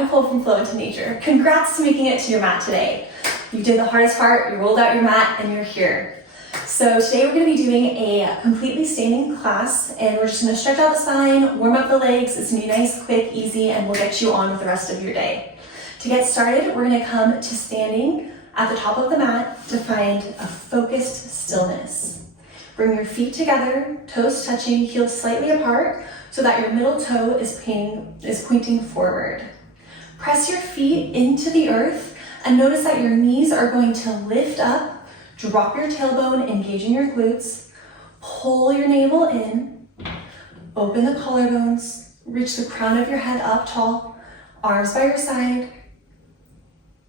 Nicole from Flow Into Nature. Congrats to making it to your mat today. You did the hardest part, you rolled out your mat, and you're here. So today we're going to be doing a completely standing class, and we're just going to stretch out the spine, warm up the legs. It's going to be nice, quick, easy, and we'll get you on with the rest of your day. To get started, we're going to come to standing at the top of the mat to find a focused stillness. Bring your feet together, toes touching, heels slightly apart, so that your middle toe is pointing forward. Press your feet into the earth and notice that your knees are going to lift up, drop your tailbone, engaging your glutes, pull your navel in, open the collarbones, reach the crown of your head up tall, arms by your side,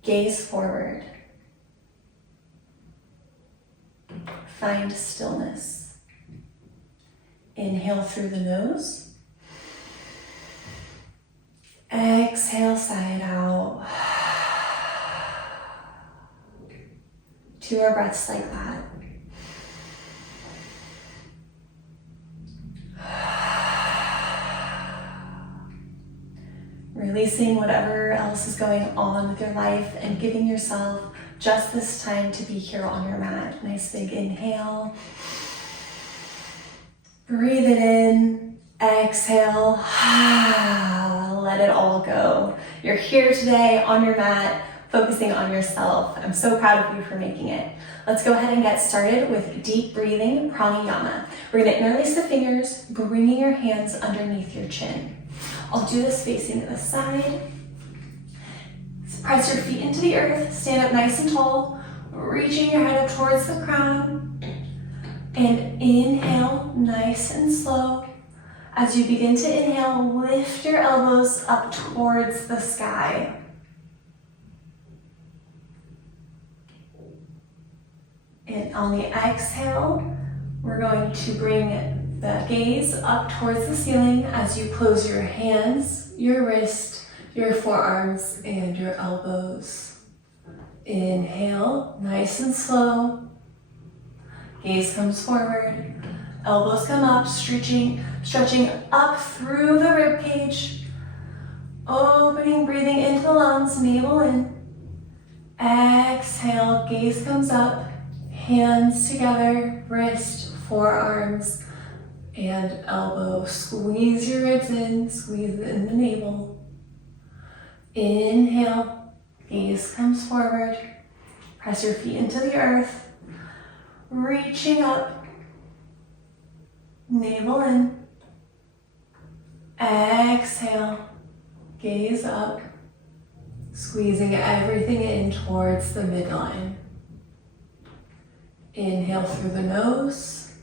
gaze forward. Find stillness. Inhale through the nose. Exhale, side out. 2 more breaths like that. Releasing whatever else is going on with your life and giving yourself just this time to be here on your mat. Nice big inhale. Breathe it in. Exhale. Let it all go. You're here today on your mat, focusing on yourself. I'm so proud of you for making it. Let's go ahead and get started with deep breathing, pranayama. We're going to interlace the fingers, bringing your hands underneath your chin. I'll do this facing to the side. Press your feet into the earth, stand up nice and tall, reaching your head up towards the crown. And inhale, nice and slow. As you begin to inhale, lift your elbows up towards the sky. And on the exhale, we're going to bring the gaze up towards the ceiling as you close your hands, your wrist, your forearms, and your elbows. Inhale, nice and slow. Gaze comes forward. Elbows come up, stretching up through the rib cage. Opening, breathing into the lungs, navel in. Exhale, gaze comes up. Hands together, wrist, forearms, and elbow. Squeeze your ribs in, squeeze in the navel. Inhale, gaze comes forward. Press your feet into the earth. Reaching up, navel in. Exhale, gaze up, squeezing everything in towards the midline. Inhale through the nose.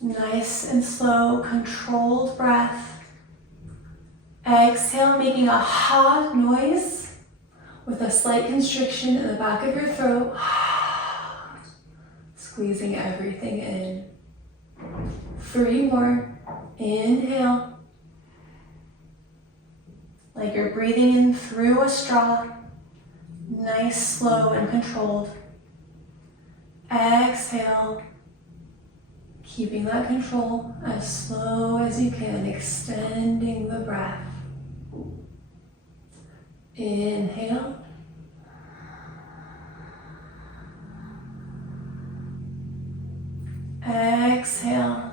Nice and slow, controlled breath. Exhale, making a ha noise with a slight constriction in the back of your throat. Squeezing everything in. 3 more. Inhale. Like you're breathing in through a straw. Nice, slow, and controlled. Exhale. Keeping that control as slow as you can, extending the breath. Inhale. Exhale.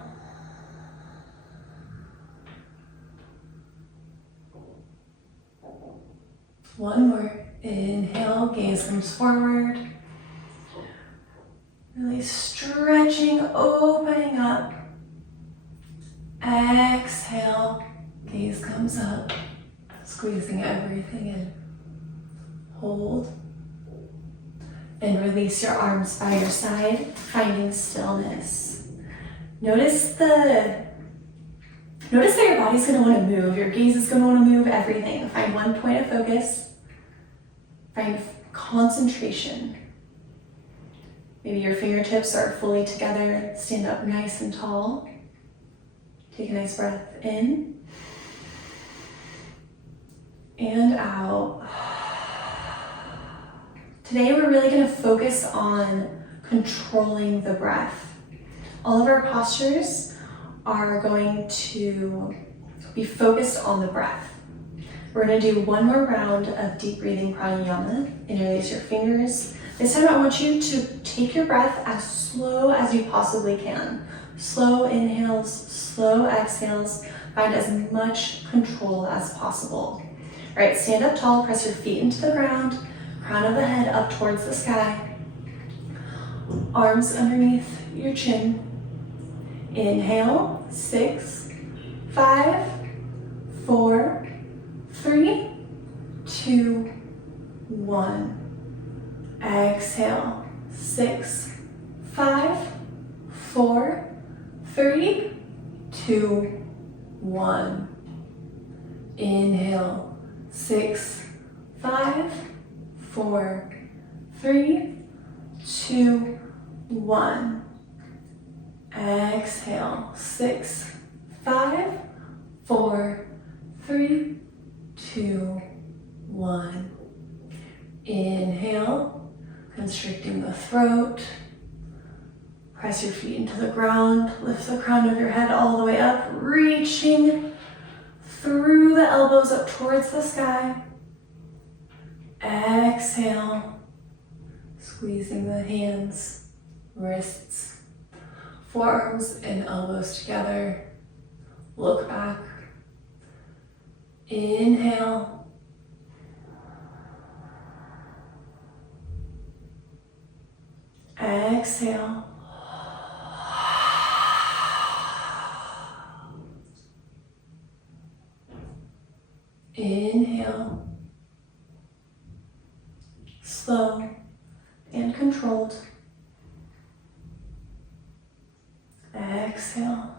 One more. Inhale, gaze comes forward. Really stretching, opening up. Exhale, gaze comes up, squeezing everything in. Hold. And release your arms by your side, finding stillness. Notice that your body's going to want to move. Your gaze is going to want to move everything. Find one point of focus. Find concentration. Maybe your fingertips are fully together. Stand up nice and tall. Take a nice breath in and out. Today we're really going to focus on controlling the breath. All of our postures are going to Be focused on the breath. We're gonna do one more round of deep breathing pranayama. Interlace your fingers. This time I want you to take your breath as slow as you possibly can. Slow inhales, slow exhales. Find as much control as possible. All right, stand up tall, press your feet into the ground, crown of the head up towards the sky. Arms underneath your chin. Inhale, 6, 5, 4, 3, 2, 1. Exhale, 6, 5, 4, 3, 2, 1. Inhale, 6, 5, 4, 3, 2, 1. Exhale, 6, 5, 4, 3, 2, 1. Inhale, constricting the throat. Press your feet into the ground. Lift the crown of your head all the way up, reaching through the elbows up towards the sky. Exhale, squeezing the hands, wrists, forearms and elbows together. Look back. Inhale. Exhale. Inhale. Slow and controlled. Exhale.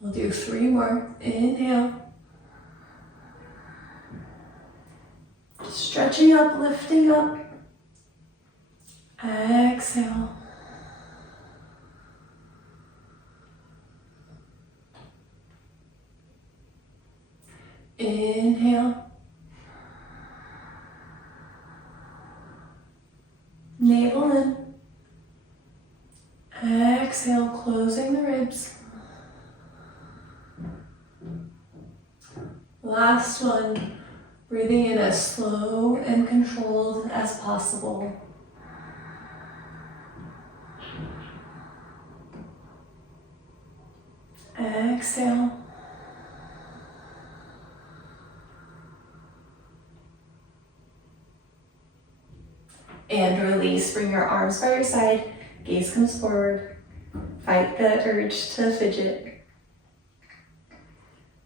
We'll do 3 more. Inhale. Stretching up, lifting up. Exhale. Inhale. Navel in. Exhale, closing the ribs. Last one. Breathing in as slow and controlled as possible. Exhale. And release. Bring your arms by your side. Gaze comes forward. Fight the urge to fidget.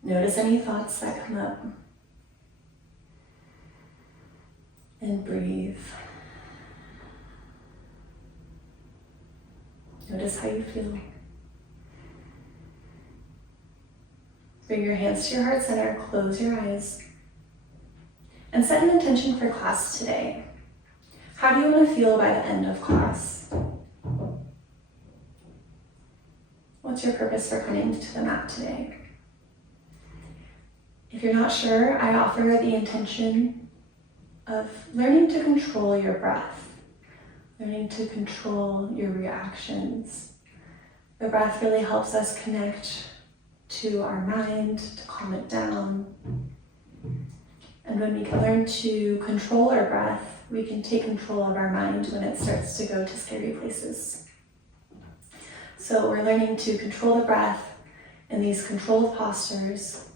Notice any thoughts that come up. And breathe. Notice how you feel. Bring your hands to your heart center, close your eyes, and set an intention for class today. How do you want to feel by the end of class? What's your purpose for coming to the mat today? If you're not sure, I offer the intention of learning to control your breath, learning to control your reactions. The breath really helps us connect to our mind, to calm it down. And when we can learn to control our breath, we can take control of our mind when it starts to go to scary places. So we're learning to control the breath in these controlled postures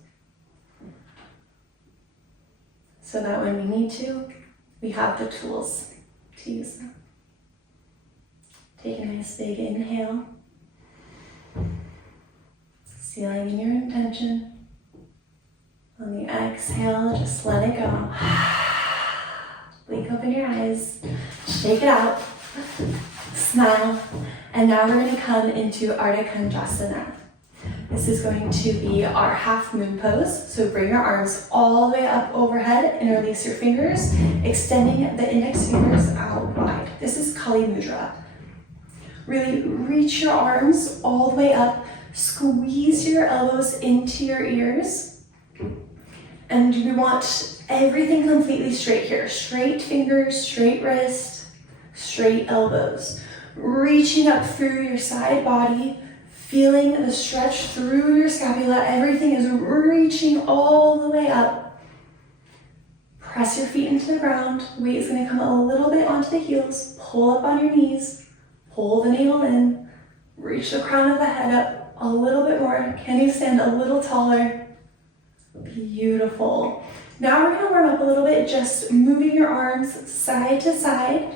so that when we need to, we have the tools to use them. Take a nice big inhale, sealing in your intention. On the exhale, just let it go. Blink open your eyes, shake it out, smile, and now we're going to come into Arda Chandrasana. This is going to be our half moon pose. So bring your arms all the way up overhead and release your fingers, extending the index fingers out wide. This is Kali Mudra. Really reach your arms all the way up, squeeze your elbows into your ears, and we want everything completely straight here. Straight fingers, straight wrist, straight elbows. Reaching up through your side body, Feeling the stretch through your scapula. Everything is reaching all the way up. Press your feet into the ground. Weight is going to come a little bit onto the heels. Pull up on your knees. Pull the navel in. Reach the crown of the head up a little bit more. Can you stand a little taller? Beautiful. Now we're going to warm up a little bit, just moving your arms side to side.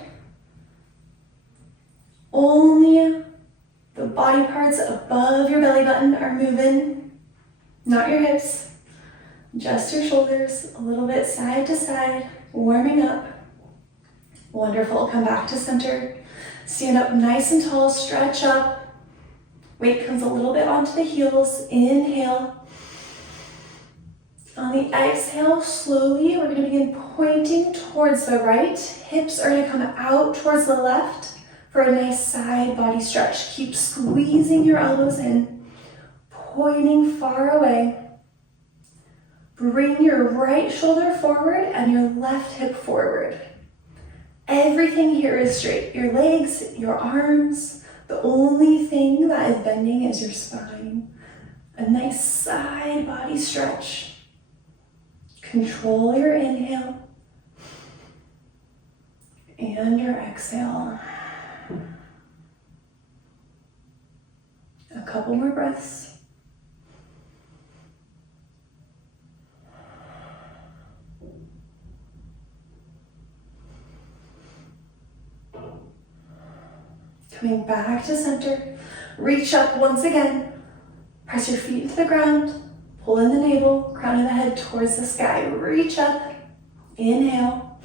Only the body parts above your belly button are moving, not your hips. Just your shoulders, a little bit side to side, warming up. Wonderful. Come back to center. Stand up nice and tall, stretch up. Weight comes a little bit onto the heels. Inhale. On the exhale, slowly, we're going to begin pointing towards the right. Hips are going to come out towards the left for a nice side body stretch. Keep squeezing your elbows in, pointing far away. Bring your right shoulder forward and your left hip forward. Everything here is straight. Your legs, your arms. The only thing that is bending is your spine. A nice side body stretch. Control your inhale and your exhale. A couple more breaths. Coming back to center. Reach up once again. Press your feet into the ground. Pull in the navel, crown of the head towards the sky. Reach up. Inhale.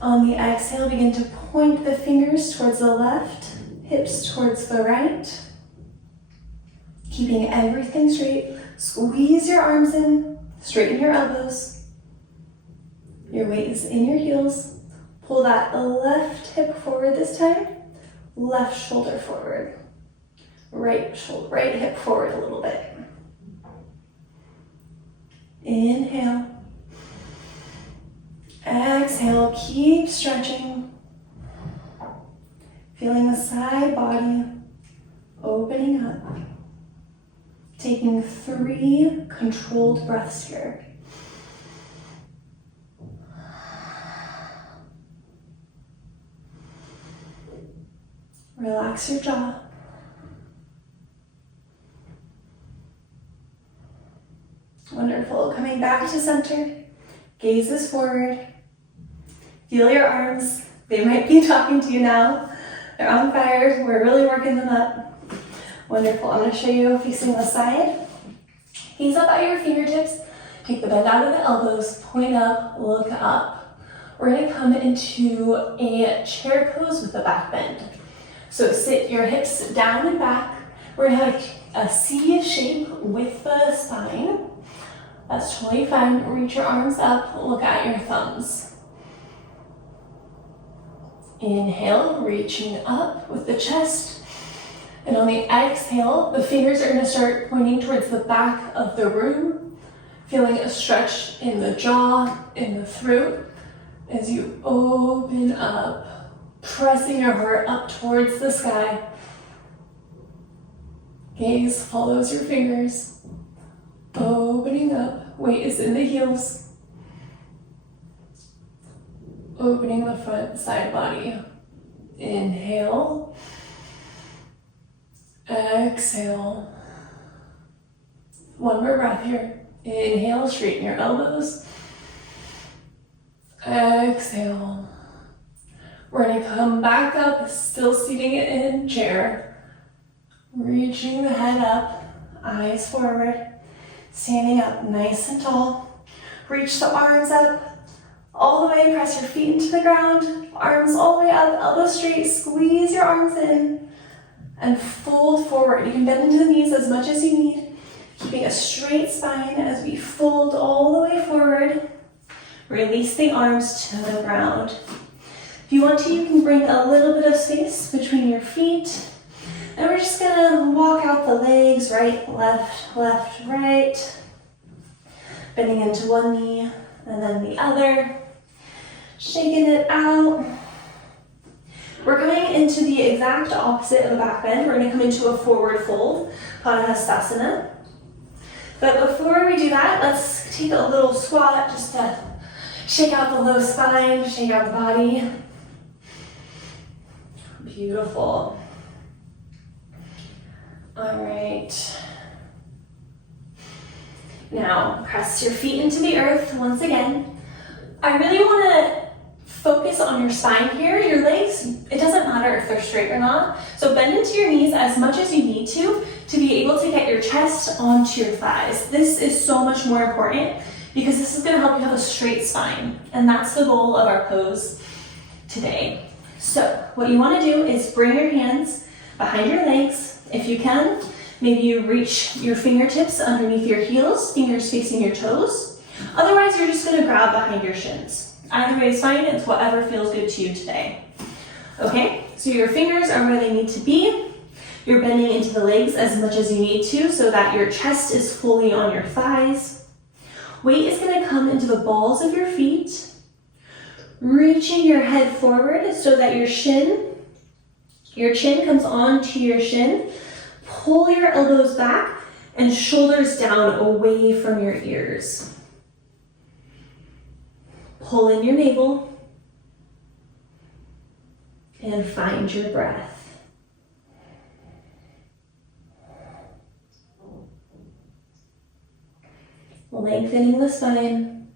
On the exhale, begin to point the fingers towards the left, hips towards the right. Keeping everything straight. Squeeze your arms in, straighten your elbows. Your weight is in your heels. Pull that left hip forward this time. Left shoulder forward. Right hip forward a little bit. Inhale. Exhale, keep stretching. Feeling the side body opening up. Taking 3 controlled breaths here. Relax your jaw. Wonderful. Coming back to center. Gazes forward. Feel your arms. They might be talking to you now. They're on fire. We're really working them up. Wonderful. I'm going to show you facing the side. Gaze up at your fingertips. Take the bend out of the elbows. Point up. Look up. We're going to come into a chair pose with a back bend. So sit your hips down and back. We're going to have a C shape with the spine. That's totally fine. Reach your arms up, look at your thumbs. Inhale, reaching up with the chest. And on the exhale, the fingers are going to start pointing towards the back of the room, feeling a stretch in the jaw, in the throat, as you open up, pressing your heart up towards the sky. Gaze follows your fingers. Opening up, weight is in the heels. Opening the front side body. Inhale. Exhale. One more breath here. Inhale, straighten your elbows. Exhale. We're going to come back up, still seating it in chair. Reaching the head up, eyes forward. Standing up nice and tall. Reach the arms up all the way. Press your feet into the ground. Arms all the way up, elbows straight. Squeeze your arms in and fold forward. You can bend into the knees as much as you need. Keeping a straight spine as we fold all the way forward. Release the arms to the ground. If you want to, you can bring a little bit of space between your feet. And we're just gonna walk out the legs, right, left, right. Bending into one knee and then the other. Shaking it out. We're coming into the exact opposite of a back bend. We're going to come into a forward fold, Garudasana. But before we do that, let's take a little squat just to shake out the low spine, shake out the body. Beautiful. All right. Now, press your feet into the earth once again. I really want to focus on your spine here. Your legs, it doesn't matter if they're straight or not. So bend into your knees as much as you need to be able to get your chest onto your thighs. This is so much more important because this is going to help you have a straight spine. And that's the goal of our pose today. So what you want to do is bring your hands behind your legs. If you can, maybe you reach your fingertips underneath your heels, fingers facing your toes. Otherwise, you're just going to grab behind your shins. Either way is fine, it's whatever feels good to you today. Okay, so your fingers are where they need to be. You're bending into the legs as much as you need to so that your chest is fully on your thighs. Weight is going to come into the balls of your feet, reaching your head forward so that your chin comes onto your shin. Pull your elbows back and shoulders down away from your ears. Pull in your navel and find your breath. Lengthening the spine.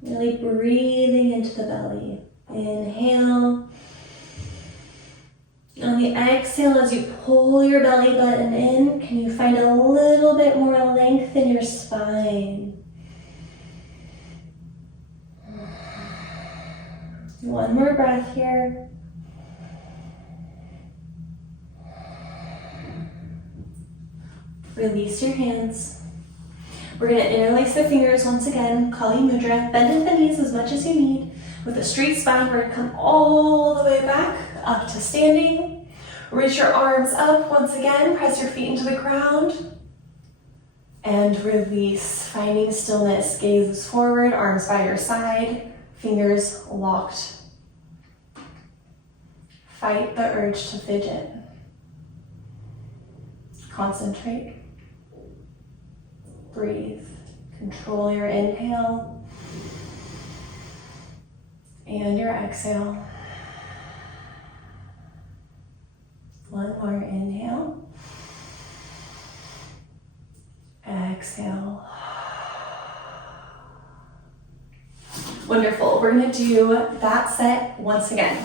Really breathing into the belly. Inhale. On the exhale, as you pull your belly button in, can you find a little bit more length in your spine? One more breath here. Release your hands. We're going to interlace the fingers once again, Kali Mudra. Bend in the knees as much as you need. With a straight spine, we're going to come all the way back up to standing. Reach your arms up once again. Press your feet into the ground. And release, finding stillness. Gaze forward, arms by your side, fingers locked. Fight the urge to fidget. Concentrate. Breathe. Control your inhale and your exhale. One more inhale. Exhale. Wonderful. We're going to do that set once again.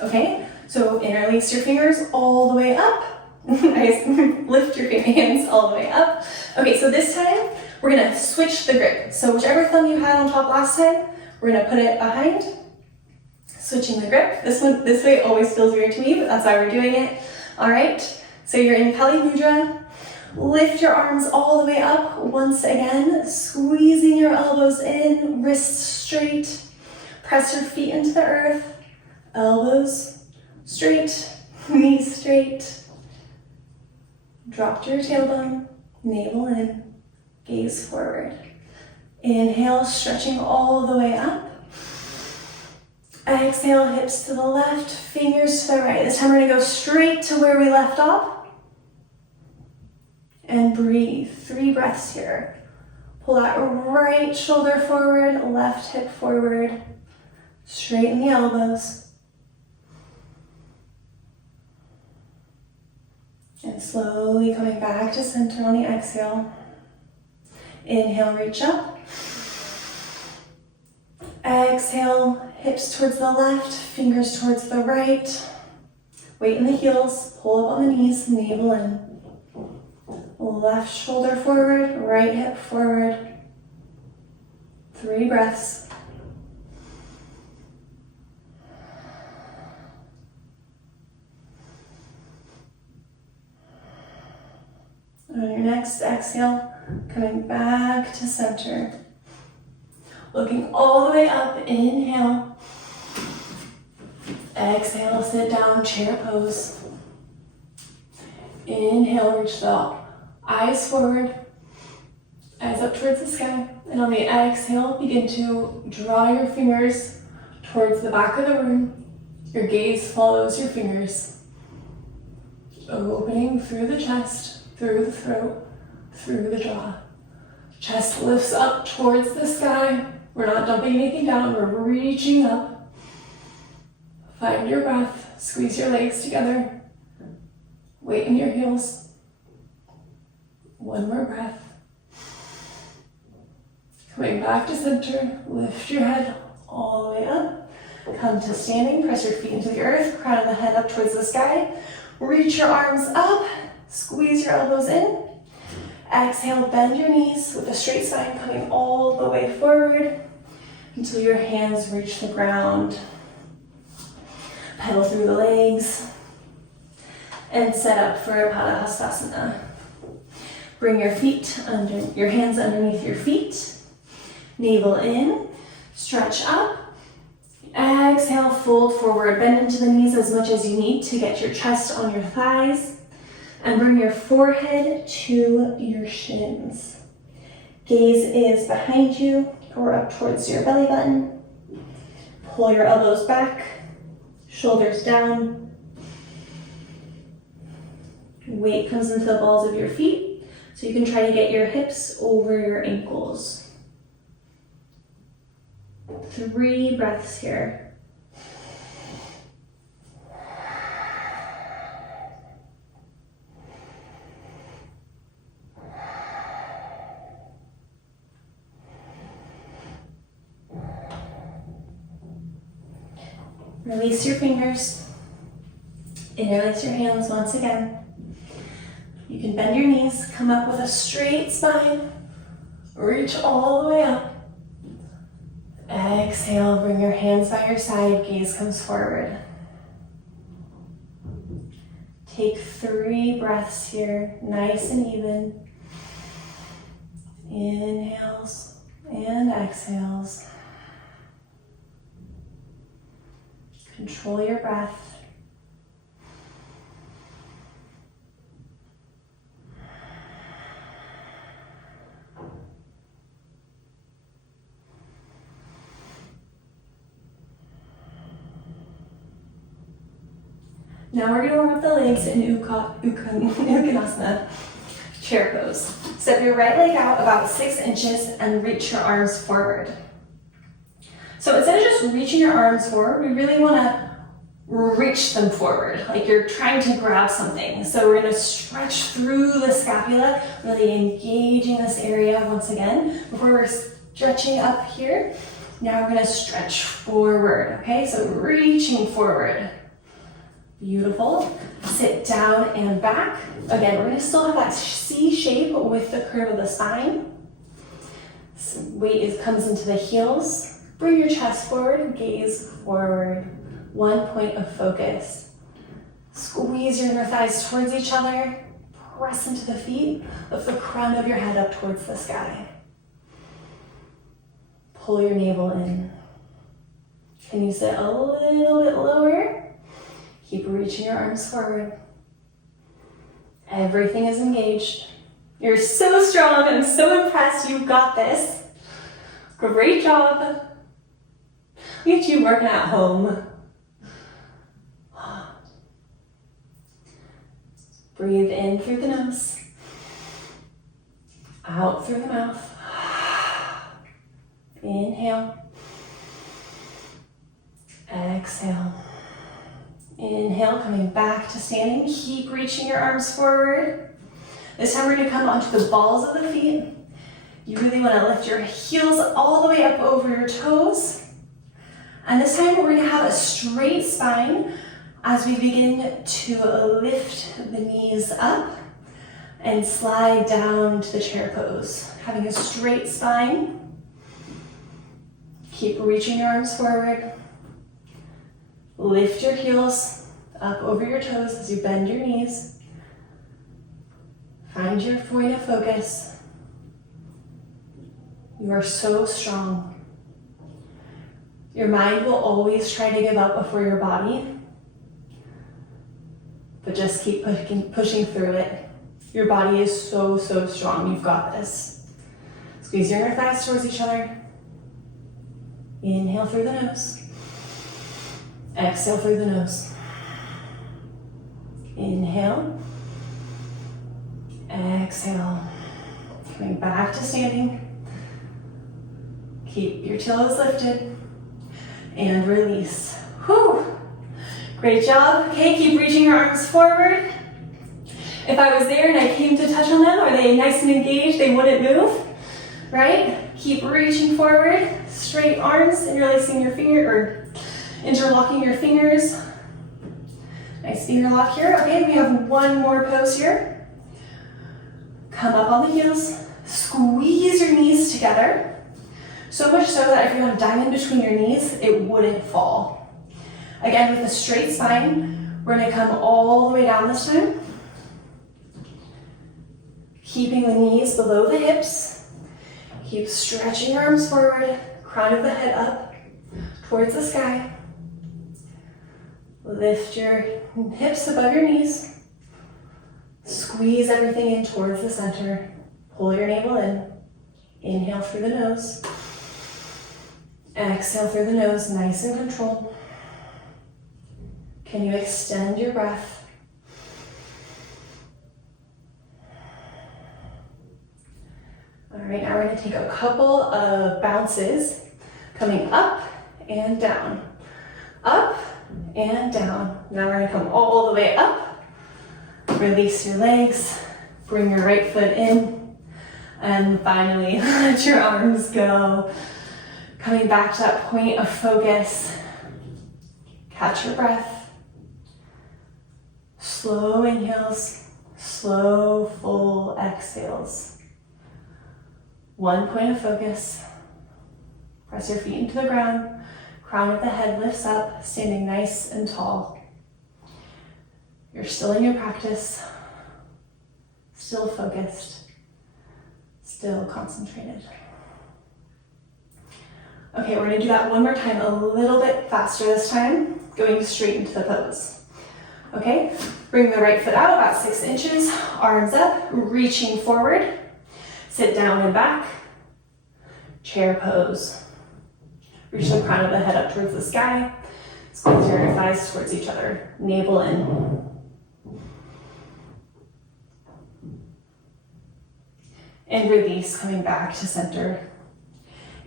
Okay? So interlace your fingers all the way up. Nice. Lift your hands all the way up. Okay, so this time we're going to switch the grip. So whichever thumb you had on top last time, we're going to put it behind. Switching the grip. This way always feels weird to me, but that's why we're doing it. All right. So you're in Kali Mudra. Lift your arms all the way up once again, squeezing your elbows in, wrists straight. Press your feet into the earth. Elbows straight, knees straight. Drop to your tailbone, navel in, gaze forward. Inhale, stretching all the way up. Exhale, hips to the left, fingers to the right. This time we're going to go straight to where we left off. And breathe. 3 breaths here. Pull that right shoulder forward, left hip forward. Straighten the elbows. And slowly coming back to center on the exhale. Inhale, reach up. Exhale, hips towards the left, fingers towards the right. Weight in the heels, pull up on the knees, navel in. Left shoulder forward, right hip forward. 3 breaths. On your next exhale, coming back to center. Looking all the way up, inhale. Exhale, sit down, chair pose. Inhale, reach the eyes forward. Eyes up towards the sky. And on the exhale, begin to draw your fingers towards the back of the room. Your gaze follows your fingers. Opening through the chest, through the throat, through the jaw. Chest lifts up towards the sky. We're not dumping anything down, we're reaching up. Find your breath, squeeze your legs together. Weight in your heels. One more breath. Coming back to center, lift your head all the way up. Come to standing, press your feet into the earth, crown of the head up towards the sky. Reach your arms up, squeeze your elbows in. Exhale, bend your knees with a straight spine coming all the way forward until your hands reach the ground. Pedal through the legs and set up for Utkatasana. Bring your hands underneath your feet. Navel in, stretch up. Exhale, fold forward, bend into the knees as much as you need to get your chest on your thighs, and bring your forehead to your shins. Gaze is behind you or up towards your belly button. Pull your elbows back, shoulders down. Weight comes into the balls of your feet, so you can try to get your hips over your ankles. 3 breaths here. Release your fingers. Interlace your hands once again. You can bend your knees, come up with a straight spine, reach all the way up. Exhale, bring your hands by your side, gaze comes forward. Take 3 breaths here, nice and even. Inhales and exhales. Control your breath. Now we're going to warm up the legs in Utkatasana, chair pose. Step your right leg out about 6 inches and reach your arms forward. So instead of just reaching your arms forward, we really want to reach them forward, like you're trying to grab something. So we're going to stretch through the scapula, really engaging this area once again. Before we're stretching up here, now we're going to stretch forward, okay? So reaching forward. Beautiful. Sit down and back. Again, we're going to still have that C shape with the curve of the spine. Weight comes into the heels. Bring your chest forward, gaze forward. One point of focus. Squeeze your inner thighs towards each other. Press into the feet. Lift the crown of your head up towards the sky. Pull your navel in. Can you sit a little bit lower? Keep reaching your arms forward. Everything is engaged. You're so strong. I'm so impressed. You've got this. Great job. Look at you working at home. Breathe in through the nose. Out through the mouth. Inhale. Exhale. Inhale, coming back to standing. Keep reaching your arms forward. This time we're going to come onto the balls of the feet. You really want to lift your heels all the way up over your toes. And this time we're going to have a straight spine as we begin to lift the knees up and slide down to the chair pose. Having a straight spine. Keep reaching your arms forward. Lift your heels up over your toes as you bend your knees. Find your point of focus. You are so strong. Your mind will always try to give up before your body, but just keep pushing through it. Your body is so, so strong. You've got this. Squeeze your inner thighs towards each other. Inhale through the nose. Exhale through the nose. Inhale. Exhale. Coming back to standing. Keep your toes lifted. And release. Whew. Great job. Okay, keep reaching your arms forward. If I was there and I came to touch on them, are they nice and engaged? They wouldn't move, right? Keep reaching forward. Straight arms, interlacing your finger, or interlocking your fingers. Nice finger lock here. Okay, we have one more pose here. Come up on the heels. Squeeze your knees together. So much so that if you had a diamond between your knees, it wouldn't fall. Again, with a straight spine, we're gonna come all the way down this time. Keeping the knees below the hips. Keep stretching your arms forward, crown of the head up towards the sky. Lift your hips above your knees. Squeeze everything in towards the center. Pull your navel in. Inhale through the nose. Exhale through the nose, nice and controlled. Can you extend your breath? All right, now we're going to take a couple of bounces, coming up and down. Up and down. Now we're going to come all the way up. Release your legs. Bring your right foot in. And finally, let your arms go. Coming back to that point of focus. Catch your breath. Slow inhales. Slow, full exhales. One point of focus. Press your feet into the ground. Crown of the head lifts up, standing nice and tall. You're still in your practice. Still focused. Still concentrated. Okay, we're gonna do that one more time, a little bit faster this time, going straight into the pose. Okay, bring the right foot out about 6 inches, arms up, reaching forward. Sit down and back, chair pose. Reach the crown of the head up towards the sky. Squeeze your inner thighs towards each other, navel in. And release, coming back to center.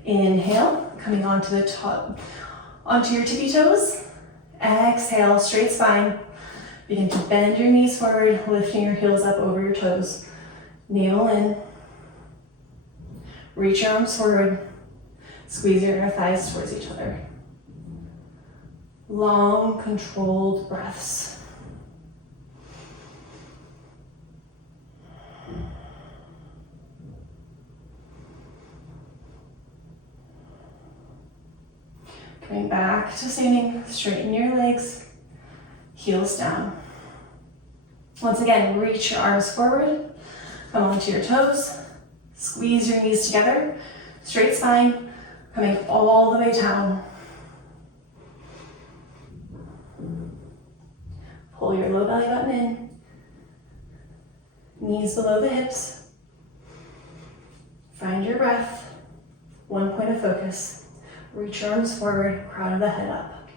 Inhale, coming onto the top, onto your tippy toes. Exhale, straight spine. Begin to bend your knees forward, lifting your heels up over your toes. Navel in. Reach your arms forward. Squeeze your inner thighs towards each other. Long, controlled breaths. Coming back to standing, straighten your legs, heels down. Once again, reach your arms forward, come onto your toes, squeeze your knees together, straight spine, coming all the way down. Pull your low belly button in, knees below the hips. Find your breath, one point of focus. Reach your arms forward, crown of the head up.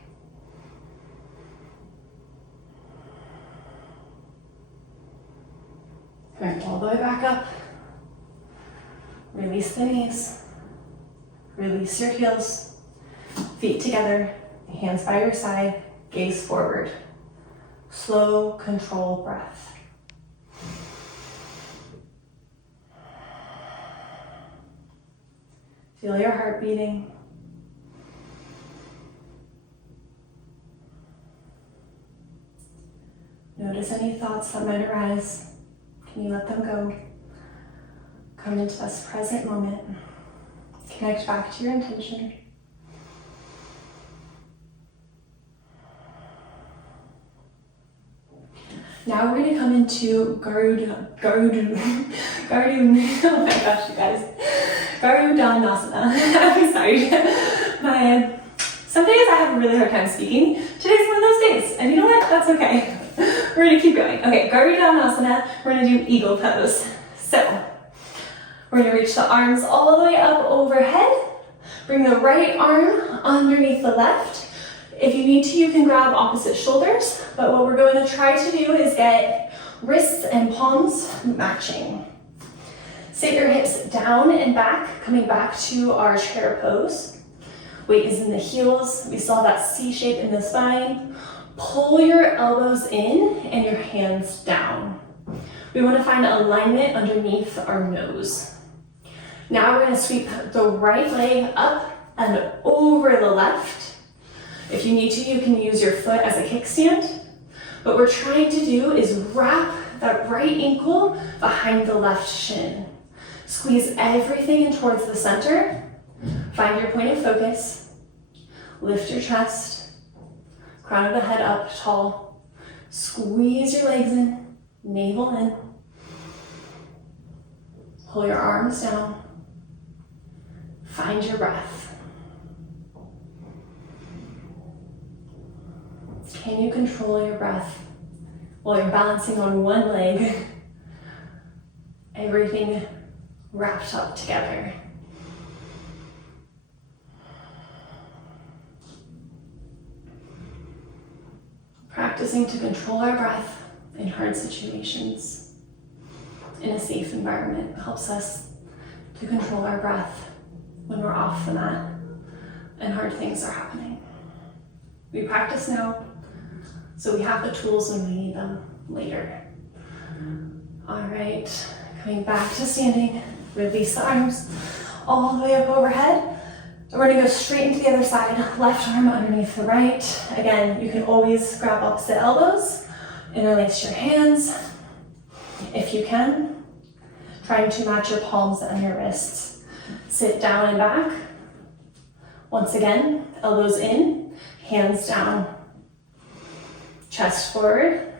Coming all the way back up. Release the knees. Release your heels. Feet together, hands by your side, gaze forward. Slow, controlled breath. Feel your heart beating. Notice any thoughts that might arise. Can you let them go? Come into this present moment. Connect back to your intention. Now we're going to come into oh my gosh, you guys. Garudasana. I'm sorry. Some days I have a really hard time speaking. Today's one of those days. And you know what? That's okay. We're going to keep going. Okay, Garudasana. We're going to do eagle pose. So, We're gonna reach the arms all the way up overhead. Bring the right arm underneath the left. If you need to, you can grab opposite shoulders, but what we're going to try to do is get wrists and palms matching. Sit your hips down and back, coming back to our chair pose. Weight is in the heels. We still have that C shape in the spine. Pull your elbows in and your hands down. We want to find alignment underneath our nose. Now we're going to sweep the right leg up and over the left. If you need to, you can use your foot as a kickstand. What we're trying to do is wrap that right ankle behind the left shin. Squeeze everything in towards the center. Find your point of focus. Lift your chest. Crown of the head up tall. Squeeze your legs in. Navel in. Pull your arms down. Find your breath. Can you control your breath while you're balancing on one leg? Everything wrapped up together. Practicing to control our breath in hard situations in a safe environment helps us to control our breath when we're off the mat and hard things are happening. We practice now, so we have the tools when we need them later. All right, coming back to standing, release the arms all the way up overhead. And we're gonna go straight into the other side, left arm underneath the right. Again, you can always grab opposite elbows, interlace your hands if you can, trying to match your palms and your wrists. Sit down and back. Once again, elbows in, hands down. Chest forward.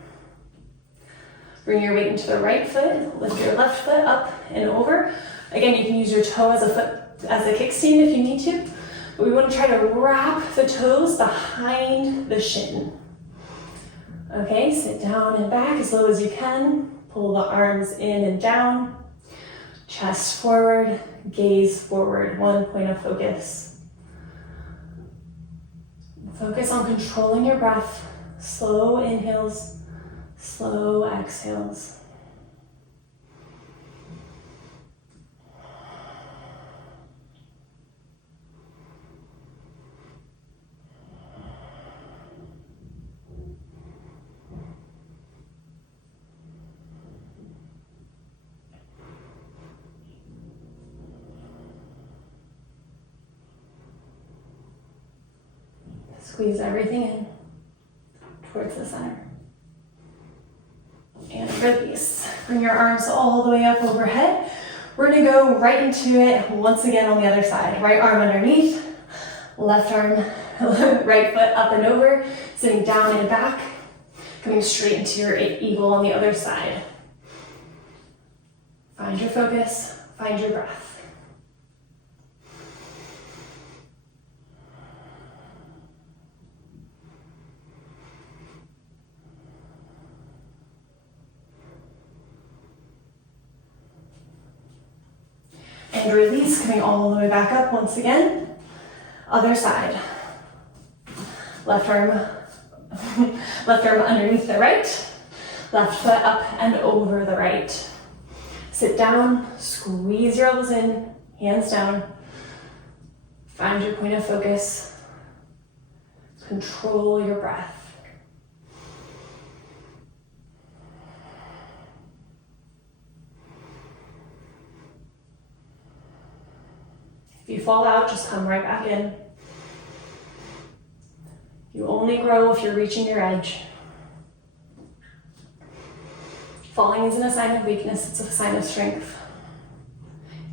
Bring your weight into the right foot. Lift your left foot up and over. Again, you can use your toe as a kickstand if you need to. But we want to try to wrap the toes behind the shin. Okay, sit down and back as low as you can. Pull the arms in and down. Chest forward, gaze forward, one point of focus. Focus on controlling your breath. Slow inhales, slow exhales. Squeeze everything in towards the center. And release. Bring your arms all the way up overhead. We're gonna go right into it once again on the other side. Right arm underneath, left arm, right foot up and over, sitting down and back, coming straight into your eagle on the other side. Find your focus, find your breath. And release, coming all the way back up once again. Other side. Left arm underneath the right. Left foot up and over the right. Sit down, squeeze your elbows in, hands down. Find your point of focus. Control your breath. If you fall out, just come right back in. You only grow if you're reaching your edge. Falling isn't a sign of weakness, it's a sign of strength.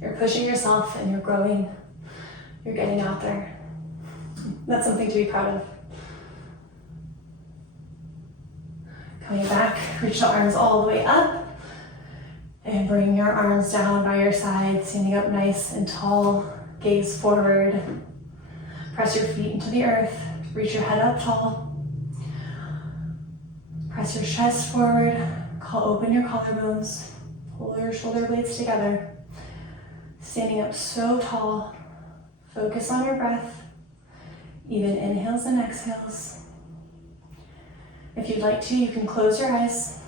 You're pushing yourself and you're growing. You're getting out there. That's something to be proud of. Coming back, reach the arms all the way up. And bring your arms down by your side, standing up nice and tall. Gaze forward. Press your feet into the earth. Reach your head up tall. Press your chest forward. Open your collarbones. Pull your shoulder blades together. Standing up so tall. Focus on your breath. Even inhales and exhales. If you'd like to, you can close your eyes.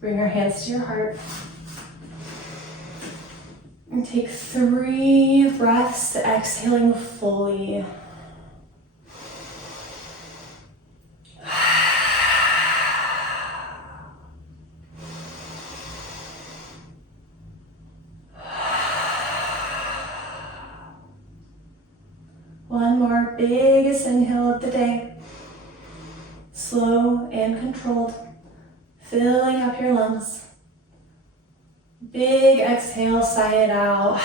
Bring your hands to your heart. And take 3 breaths, exhaling fully. One more biggest inhale of the day. Slow and controlled, filling up your lungs. Big exhale, sigh it out.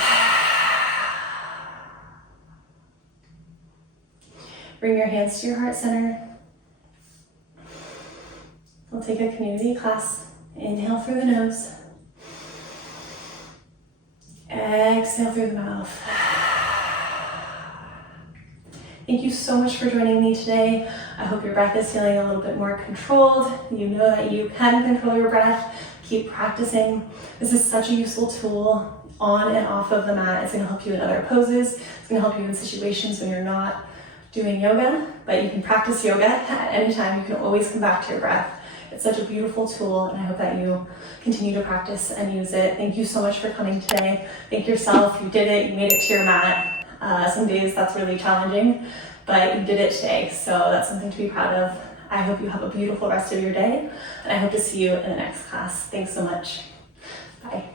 Bring your hands to your heart center. We'll take a community class. Inhale through the nose. Exhale through the mouth. Thank you so much for joining me today. I hope your breath is feeling a little bit more controlled. You know that you can control your breath. Keep practicing. This is such a useful tool on and off of the mat. It's going to help you in other poses. It's going to help you in situations when you're not doing yoga, but you can practice yoga at any time. You can always come back to your breath. It's such a beautiful tool, and I hope that you continue to practice and use it. Thank you so much for coming today. Thank yourself. You did it. You made it to your mat. Some days that's really challenging, but you did it today, so that's something to be proud of. I hope you have a beautiful rest of your day, and I hope to see you in the next class. Thanks so much. Bye.